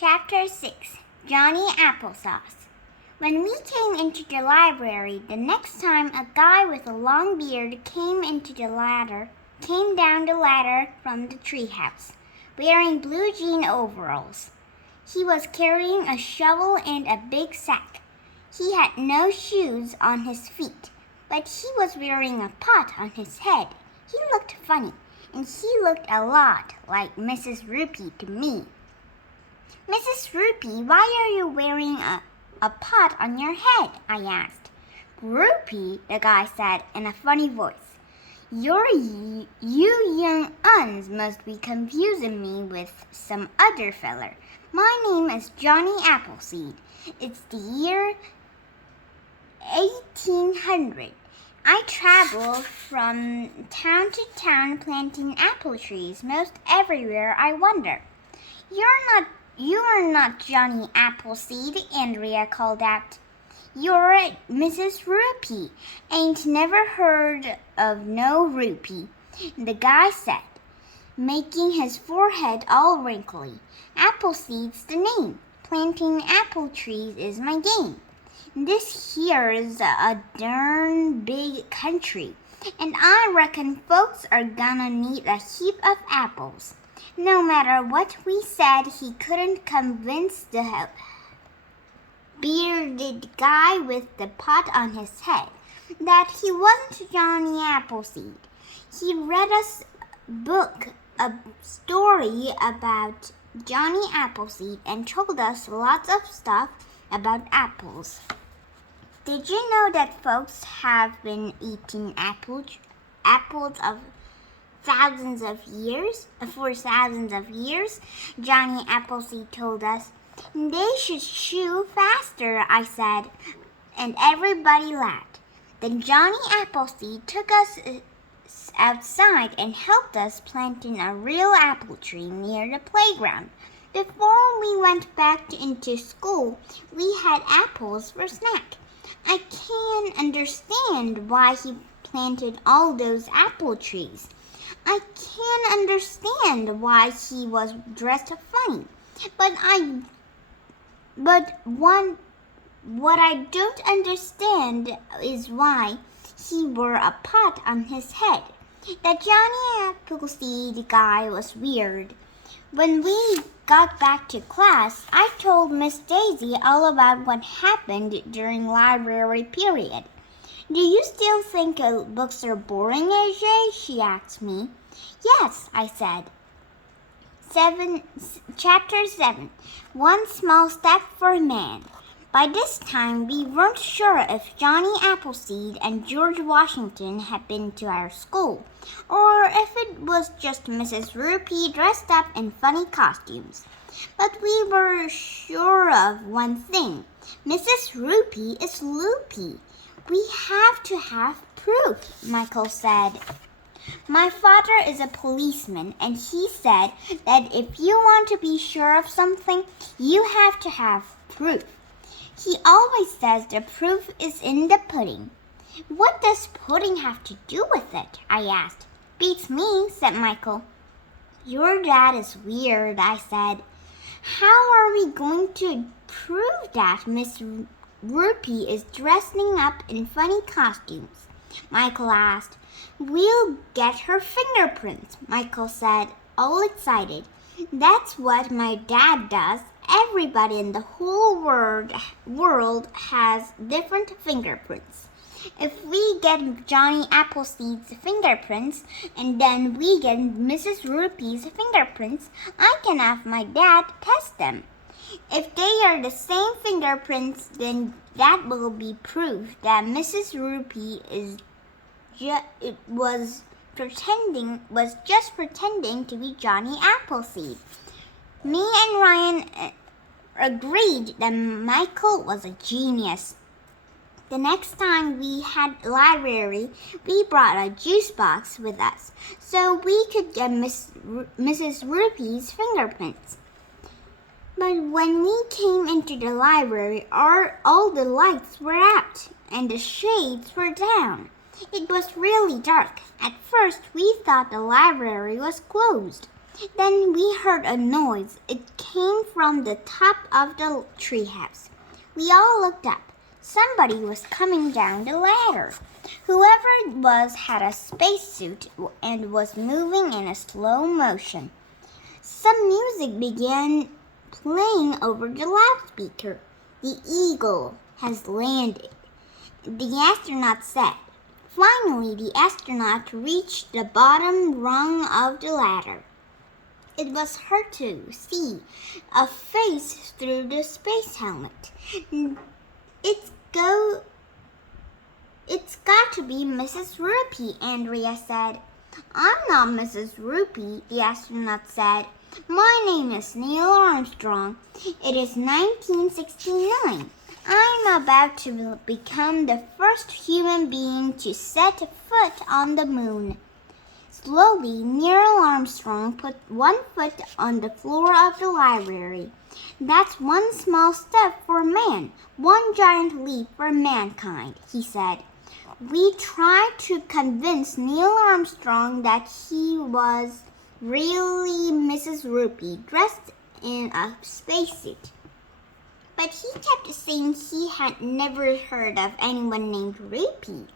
Chapter 6 Johnny Applesauce. When we came into the library, the next time a guy with a long beard came down the ladder from the treehouse, wearing blue jean overalls. He was carrying a shovel and a big sack. He had no shoes on his feet, but he was wearing a pot on his head. He looked funny, and he looked a lot like Mrs. Rupee to me. Mrs. Rupee, why are you wearing a pot on your head? I asked. Rupee, the guy said in a funny voice. You young uns must be confusing me with some other feller. My name is Johnny Appleseed. It's the year 1800. I travel from town to town planting apple trees most everywhere I wander. You are not Johnny Appleseed, Andrea called out. You're Mrs. Rupee. Ain't never heard of no Rupee, the guy said, making his forehead all wrinkly. Appleseed's the name. Planting apple trees is my game. This here's a darn big country, and I reckon folks are gonna need a heap of apples. No matter what we said, he couldn't convince the bearded guy with the pot on his head that he wasn't Johnny Appleseed. He read us a story about Johnny Appleseed and told us lots of stuff about apples. Did you know that folks have been eating apples for thousands of years? Johnny Appleseed told us. They should chew faster, I said, and everybody laughed. Then Johnny Appleseed took us outside and helped us plant in a real apple tree near the playground. Before we went back into school, we had apples for snack. I can't understand why he planted all those apple trees. I can't understand why he was dressed funny. What I don't understand is why he wore a pot on his head. That Johnny Appleseed guy was weird. When we got back to class, I told Miss Daisy all about what happened during library period. Do you still think books are boring, AJ? She asked me. Yes, I said. Chapter 7 One Small Step for Man. By this time, we weren't sure if Johnny Appleseed and George Washington had been to our school, or if it was just Mrs. Rupee dressed up in funny costumes. But we were sure of one thing. Mrs. Rupee is loopy. We have to have proof, Michael said. My father is a policeman, and he said that if you want to be sure of something, you have to have proof. He always says the proof is in the pudding. What does pudding have to do with it? I asked. Beats me, said Michael. Your dad is weird, I said. How are we going to prove that Miss Rupee is dressing up in funny costumes? Michael asked. We'll get her fingerprints, Michael said, all excited. That's what my dad does. Everybody in the whole world has different fingerprints. If we get Johnny Appleseed's fingerprints and then we get Mrs. Rupee's fingerprints, I can have my dad test them. If they are the same fingerprints, then that will be proof that Mrs. Rupee was just pretending to be Johnny Appleseed. Me and Ryan agreed that Michael was a genius. The next time we had a library, we brought a juice box with us so we could get Mrs. Rupee's fingerprints. But when we came into the library, all the lights were out and the shades were down. It was really dark. At first, we thought the library was closed. Then we heard a noise. It came from the top of the treehouse. We all looked up. Somebody was coming down the ladder. Whoever it was had a spacesuit and was moving in a slow motion. Some music began playing over the loudspeaker. The eagle has landed, the astronaut said. Finally, the astronaut reached the bottom rung of the ladder. It was hard to see a face through the space helmet. It's got to be Mrs. Rupee, Andrea said. I'm not Mrs. Rupee, the astronaut said. My name is Neil Armstrong. It is 1969. I'm about to become the first human being to set foot on the moon. Slowly, Neil Armstrong put one foot on the floor of the library. That's one small step for man, one giant leap for mankind, he said. We tried to convince Neil Armstrong that he was really Mrs. Rupee dressed in a spacesuit. But he kept saying he had never heard of anyone named Rupee.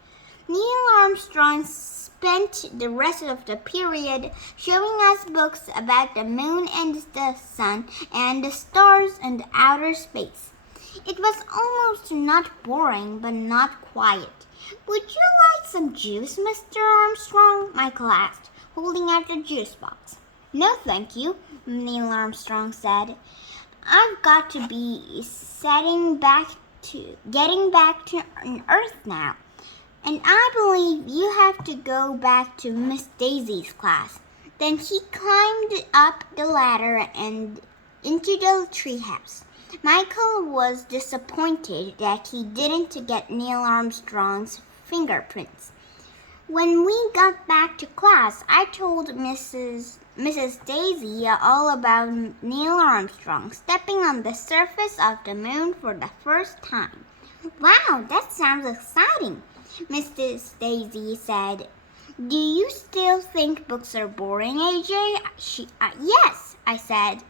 Neil Armstrong spent the rest of the period showing us books about the moon and the sun and the stars and outer space. It was almost not boring, but not quiet. Would you like some juice, Mr. Armstrong? Michael asked, holding out the juice box. No, thank you, Neil Armstrong said. I've got to be getting back to Earth now. And I believe you have to go back to Miss Daisy's class. Then he climbed up the ladder and into the treehouse. Michael was disappointed that he didn't get Neil Armstrong's fingerprints. When we got back to class, I told Mrs. Daisy all about Neil Armstrong stepping on the surface of the moon for the first time. Wow, that sounds exciting, Mrs. Daisy said. Do you still think books are boring, AJ? Yes, I said.